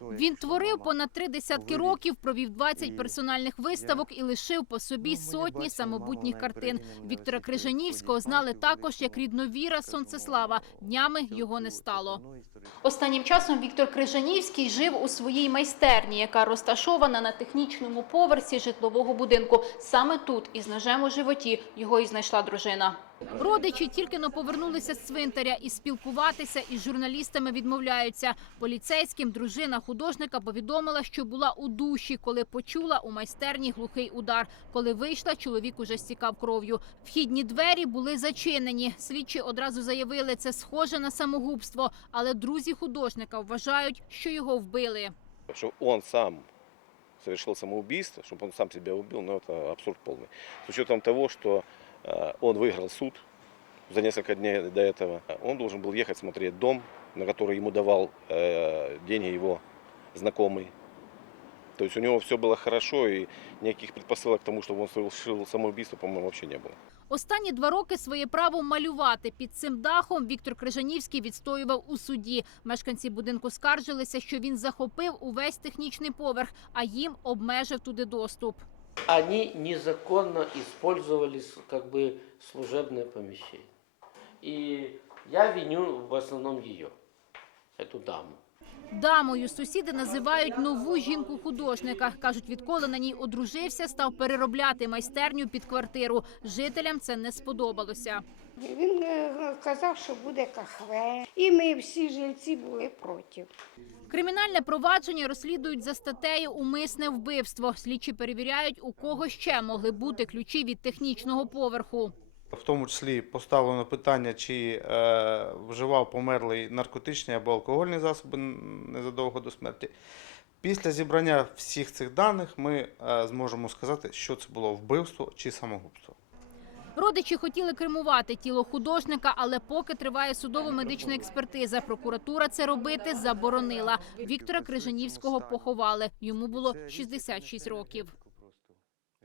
Він творив понад три десятки років, провів 20 персональних виставок і лишив по собі сотні самобутніх картин. Віктора Крижанівського знали також як рідновіра Сонцеслава. Днями його не стало. Останнім часом Віктор Крижанівський жив у своїй майстерні, яка розташована на технічному поверсі житлового будинку. Саме тут, із ножем у животі, його і знайшла дружина. Родичі тільки но повернулися з цвинтаря і спілкуватися із журналістами відмовляються. Поліцейським дружина художника повідомила, що була у душі, коли почула у майстерні глухий удар. Коли вийшла, чоловік уже стікав кров'ю. Вхідні двері були зачинені. Слідчі одразу заявили, це схоже на самогубство, але друзі художника вважають, що його вбили. Что он сам совершил самоубийство, чтобы он сам себя убил, ну это абсурд полный. С учетом того, что э, он выиграл суд за несколько дней до этого, он должен был ехать смотреть дом, на который ему давал э, деньги его знакомый. То есть у него все было хорошо, и никаких предпосылок к тому, чтобы он совершил самоубийство, по-моему, вообще не было. Останні два роки своє право малювати під цим дахом Віктор Крижанівський відстоював у суді. Мешканці будинку скаржилися, що він захопив увесь технічний поверх, а їм обмежив туди доступ. Они незаконно использовали как бы служебное помещение. И я виню в основном ее, эту даму. Дамою сусіди називають нову жінку художника. кажуть, відколи на ній одружився, став переробляти майстерню під квартиру. Жителям це не сподобалося. Він е, казав, що буде кахве, і ми всі жильці були проти. Кримінальне провадження розслідують за статтею Умисне вбивство. Слідчі перевіряють, у кого ще могли бути ключі від технічного поверху. В тому числі поставлено питання, чи е, вживав померлий наркотичні або алкогольні засоби незадовго до смерті. Після зібрання всіх цих даних ми е, зможемо сказати, що це було вбивство чи самогубство. Родичі хотіли кремувати тіло художника, але поки триває судово-медична експертиза, прокуратура це робити заборонила. Віктора Крижанівського поховали. Йому було 66 років.